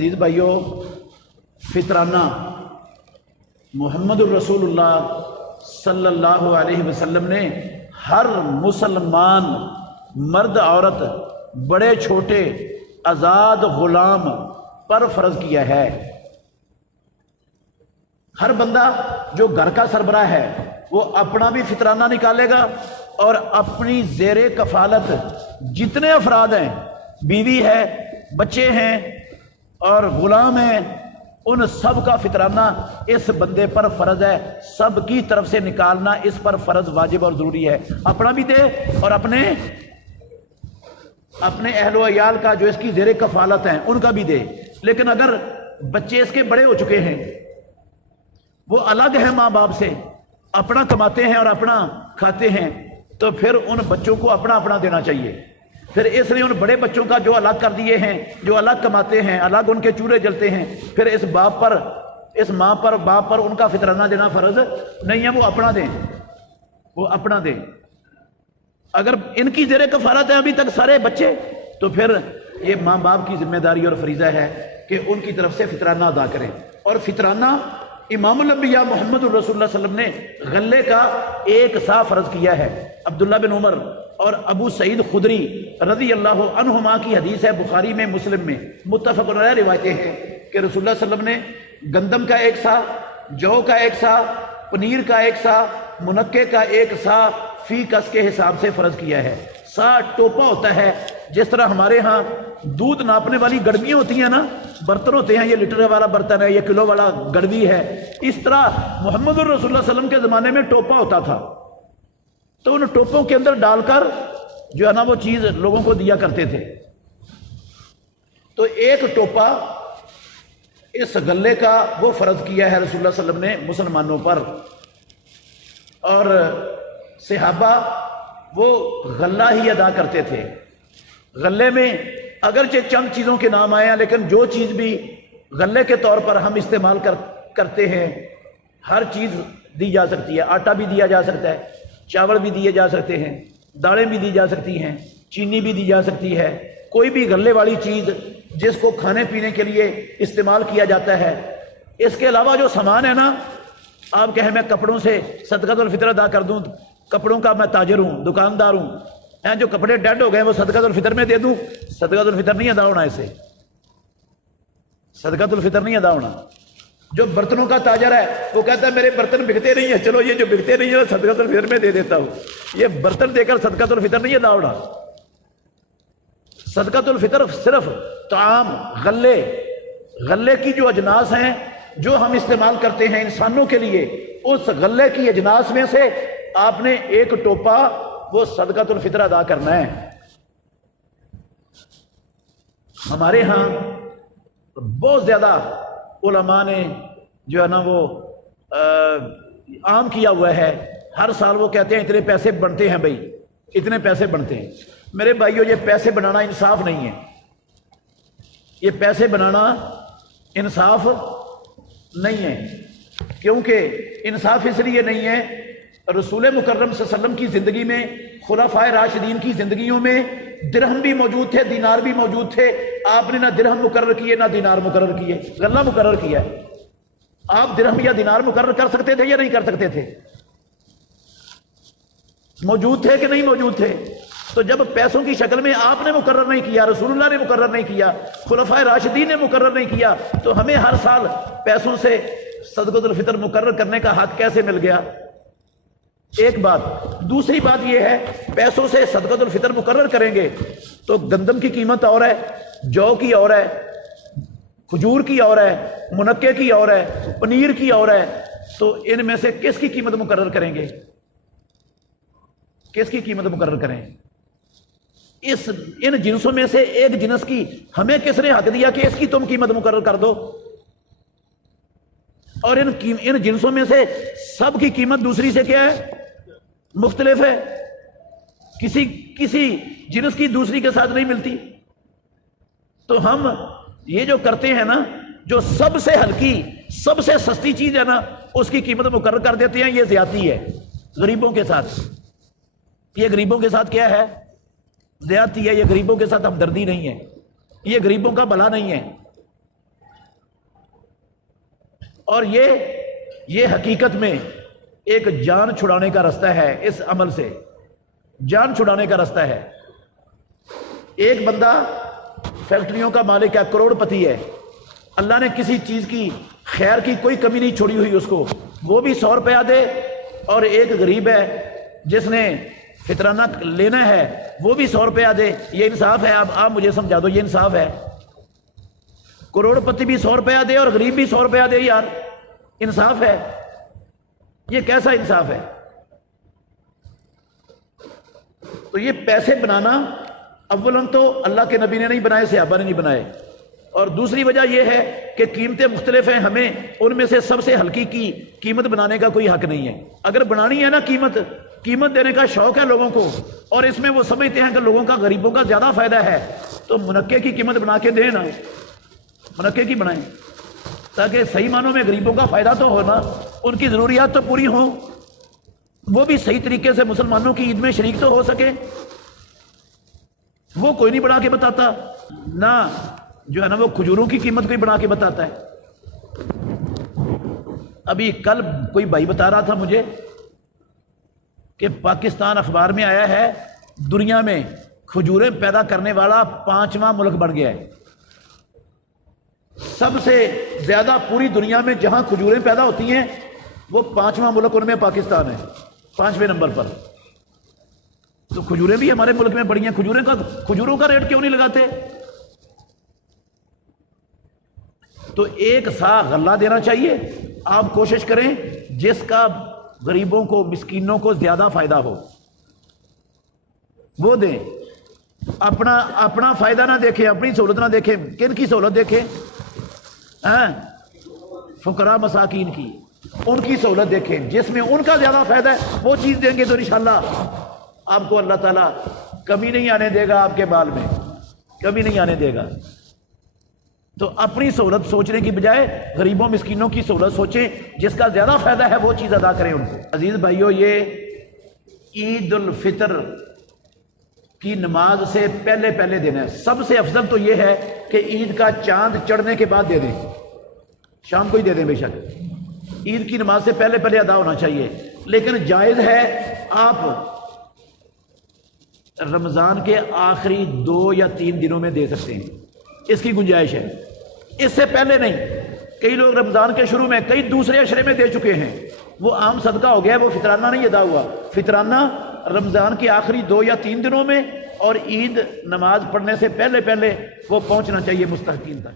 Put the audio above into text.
عزیز بھائیوں، فطرانہ محمد الرسولullah صلی اللہ علیہ وسلم نے ہر مسلمان مرد عورت بڑے چھوٹے آزاد غلام پر فرض کیا ہے۔ ہر بندہ جو گھر کا سربراہ ہے وہ اپنا بھی فطرانہ نکالے گا اور اپنی زیر کفالت جتنے افراد ہیں، بیوی ہے، بچے ہیں اور غلام ہیں، ان سب کا فطرانہ اس بندے پر فرض ہے۔ سب کی طرف سے نکالنا اس پر فرض، واجب اور ضروری ہے۔ اپنا بھی دے اور اپنے اہل و عیال کا جو اس کی زیر کفالت ہیں ان کا بھی دے۔ لیکن اگر بچے اس کے بڑے ہو چکے ہیں، وہ الگ ہیں ماں باپ سے، اپنا کماتے ہیں اور اپنا کھاتے ہیں، تو پھر ان بچوں کو اپنا اپنا دینا چاہیے۔ پھر اس لیے ان بڑے بچوں کا جو الگ کر دیے ہیں، جو الگ کماتے ہیں، الگ ان کے چولہے جلتے ہیں، پھر اس باپ پر، اس ماں پر، باپ پر ان کا فطرانہ دینا فرض نہیں ہے، وہ اپنا دیں، وہ اپنا دیں۔ اگر ان کی زیر کفالت ہے ابھی تک سارے بچے، تو پھر یہ ماں باپ کی ذمہ داری اور فریضہ ہے کہ ان کی طرف سے فطرانہ ادا کریں۔ اور فطرانہ امام الانبیاء محمد الرسول اللہ صلی اللہ علیہ وسلم نے غلے کا 1 سا فرض کیا ہے۔ عبداللہ بن عمر اور ابو سعید خدری رضی اللہ عنہما کی حدیث ہے، بخاری میں، مسلم میں، متفق علیہ روایتیں ہیں کہ رسول اللہ صلی اللہ علیہ وسلم نے گندم کا 1 سا، جو کا 1 سا، پنیر کا 1 سا، منقے کا 1 سا فی کس کے حساب سے فرض کیا ہے۔ سا ٹوپا ہوتا ہے، جس طرح ہمارے ہاں دودھ ناپنے والی گڑویاں ہوتی ہیں نا، برتن ہوتے ہیں، یہ لیٹر والا برتن ہے، یہ کلو والا گڑوی ہے، اس طرح محمد الرسول اللہ صلی اللہ علیہ وسلم کے زمانے میں ٹوپا ہوتا تھا، تو ان ٹوپوں کے اندر ڈال کر جو ہے نا وہ چیز لوگوں کو دیا کرتے تھے۔ تو 1 ٹوپا اس غلے کا وہ فرض کیا ہے رسول اللہ صلی اللہ علیہ وسلم نے مسلمانوں پر۔ اور صحابہ وہ غلہ ہی ادا کرتے تھے۔ غلے میں اگرچہ چند چیزوں کے نام آئے ہیں، لیکن جو چیز بھی غلے کے طور پر ہم استعمال کرتے ہیں، ہر چیز دی جا سکتی ہے۔ آٹا بھی دیا جا سکتا ہے، چاول بھی دیے جا سکتے ہیں، دالیں بھی دی جا سکتی ہیں، چینی بھی دی جا سکتی ہے، کوئی بھی غلے والی چیز جس کو کھانے پینے کے لیے استعمال کیا جاتا ہے۔ اس کے علاوہ جو سامان ہے نا، آپ کہیں میں کپڑوں سے صدقۃ الفطر ادا کر دوں، کپڑوں کا میں تاجر ہوں، دکاندار ہوں، جو کپڑے ڈیڈ ہو گئے وہ صدقۃ الفطر میں دے دوں، صدقۃ الفطر نہیں ادا ہونا، اسے صدقۃ الفطر نہیں ادا ہونا۔ جو برتنوں کا تاجر ہے وہ کہتا ہے میرے برتن بکتے نہیں ہیں، چلو یہ جو بکتے نہیں ہیں صدقۃ الفطر میں دے دیتا ہوں، یہ برتن دے کر صدقۃ الفطر نہیں ادا ہونا۔ صدقۃ الفطر صرف طعام، غلے کی جو اجناس ہیں جو ہم استعمال کرتے ہیں انسانوں کے لیے، اس غلے کی اجناس میں سے آپ نے 1 ٹوپا وہ صدقۃ الفطر ادا کرنا ہے۔ ہمارے ہاں بہت زیادہ علماء نے جو ہے نا وہ عام کیا ہوا ہے، ہر سال وہ کہتے ہیں اتنے پیسے بنتے ہیں، بھائی اتنے پیسے بنتے ہیں۔ میرے بھائیو، یہ پیسے بنانا انصاف نہیں ہے، یہ پیسے بنانا انصاف نہیں ہے۔ کیونکہ انصاف اس لیے نہیں ہے، رسول مکرم صلی اللہ علیہ وسلم کی زندگی میں، خلفائے راشدین کی زندگیوں میں درہم بھی موجود تھے، دینار بھی موجود تھے، آپ نے نہ درہم مقرر کیے نہ دینار مقرر کیے، غلہ مقرر کیا ہے۔ آپ درہم یا دینار مقرر کر سکتے تھے یا نہیں کر سکتے تھے؟ موجود تھے کہ نہیں موجود تھے؟ تو جب پیسوں کی شکل میں آپ نے مقرر نہیں کیا، رسول اللہ نے مقرر نہیں کیا، خلفائے راشدین نے مقرر نہیں کیا، تو ہمیں ہر سال پیسوں سے صدقۃ الفطر مقرر کرنے کا حق کیسے مل گیا؟ ایک بات۔ دوسری بات یہ ہے، پیسوں سے صدقۃ الفطر مقرر کریں گے تو گندم کی قیمت اور ہے، جو کی اور ہے، کھجور کی اور ہے، منقے کی اور ہے، پنیر کی اور ہے، تو ان میں سے کس کی قیمت مقرر کریں گے؟ کس کی قیمت مقرر کریں؟ ان جنسوں میں سے ایک جنس کی ہمیں کس نے حق دیا کہ اس کی تم قیمت مقرر کر دو؟ اور ان جنسوں میں سے سب کی قیمت دوسری سے کیا ہے؟ مختلف ہے، کسی جنس کی دوسری کے ساتھ نہیں ملتی۔ تو ہم یہ جو کرتے ہیں نا، جو سب سے ہلکی، سب سے سستی چیز ہے نا، اس کی قیمت مقرر کر دیتے ہیں، یہ زیادتی ہے غریبوں کے ساتھ۔ یہ غریبوں کے ساتھ کیا ہے؟ زیادتی ہے۔ یہ غریبوں کے ساتھ ہمدردی نہیں ہے، یہ غریبوں کا بھلا نہیں ہے۔ اور یہ حقیقت میں ایک جان چھڑانے کا رستہ ہے، اس عمل سے جان چھڑانے کا رستہ ہے۔ ایک بندہ فیکٹریوں کا مالک ہے، کروڑ پتی ہے، اللہ نے کسی چیز کی خیر کی کوئی کمی نہیں چھوڑی ہوئی اس کو، وہ بھی 100 روپیہ دے، اور ایک غریب ہے جس نے فطرانہ لینا ہے وہ بھی 100 روپیہ دے، یہ انصاف ہے؟ آپ مجھے سمجھا دو، یہ انصاف ہے؟ کروڑ پتی بھی 100 روپیہ دے اور غریب بھی 100 روپیہ دے، یار انصاف ہے؟ یہ کیسا انصاف ہے؟ تو یہ پیسے بنانا اولاً تو اللہ کے نبی نے نہیں بنائے، صحابہ نے نہیں بنائے، اور دوسری وجہ یہ ہے کہ قیمتیں مختلف ہیں، ہمیں ان میں سے سب سے ہلکی کی قیمت بنانے کا کوئی حق نہیں ہے۔ اگر بنانی ہے نا قیمت دینے کا شوق ہے لوگوں کو، اور اس میں وہ سمجھتے ہیں کہ لوگوں کا، غریبوں کا زیادہ فائدہ ہے، تو منقع کی قیمت بنا کے دیں نا، منقع کی بنائیں، تاکہ صحیح معنوں میں غریبوں کا فائدہ تو ہونا، ان کی ضروریات تو پوری ہوں، وہ بھی صحیح طریقے سے مسلمانوں کی عید میں شریک تو ہو سکے۔ وہ کوئی نہیں بنا کے بتاتا، نہ جو ہے نا وہ کھجوروں کی قیمت کوئی بنا کے بتاتا ہے۔ ابھی کل کوئی بھائی بتا رہا تھا مجھے کہ پاکستان اخبار میں آیا ہے دنیا میں کھجوریں پیدا کرنے والا 5واں ملک بن گیا ہے، سب سے زیادہ پوری دنیا میں جہاں کھجوریں پیدا ہوتی ہیں وہ 5واں ملک ان میں پاکستان ہے، 5ویں نمبر پر۔ تو کھجوریں بھی ہمارے ملک میں بڑی ہیں، کھجوروں کا ریٹ کیوں نہیں لگاتے؟ تو ایک سا غلہ دینا چاہیے، آپ کوشش کریں جس کا غریبوں کو، مسکینوں کو زیادہ فائدہ ہو وہ دیں، اپنا فائدہ نہ دیکھیں، اپنی سہولت نہ دیکھیں۔ کن کی سہولت دیکھیں؟ فقراء مساکین کی، ان کی سہولت دیکھیں، جس میں ان کا زیادہ فائدہ ہے وہ چیز دیں گے تو انشاءاللہ آپ کو اللہ تعالیٰ کمی نہیں آنے دے گا، آپ کے بال میں کمی نہیں آنے دے گا۔ تو اپنی سہولت سوچنے کی بجائے غریبوں مسکینوں کی سہولت سوچیں، جس کا زیادہ فائدہ ہے وہ چیز ادا کریں ان کو۔ عزیز بھائیو، یہ عید الفطر کی نماز سے پہلے دینا ہے۔ سب سے افضل تو یہ ہے کہ عید کا چاند چڑھنے کے بعد دے دیں، شام کو ہی دے دیں، بے شک عید کی نماز سے پہلے ادا ہونا چاہیے، لیکن جائز ہے آپ رمضان کے آخری 2 یا 3 دنوں میں دے سکتے ہیں، اس کی گنجائش ہے، اس سے پہلے نہیں۔ کئی لوگ رمضان کے شروع میں، کئی دوسرے عشرے میں دے چکے ہیں، وہ عام صدقہ ہو گیا، وہ فطرانہ نہیں ادا ہوا۔ فطرانہ رمضان کے آخری 2 یا 3 دنوں میں، اور عید نماز پڑھنے سے پہلے وہ پہنچنا چاہیے مستحقین تک۔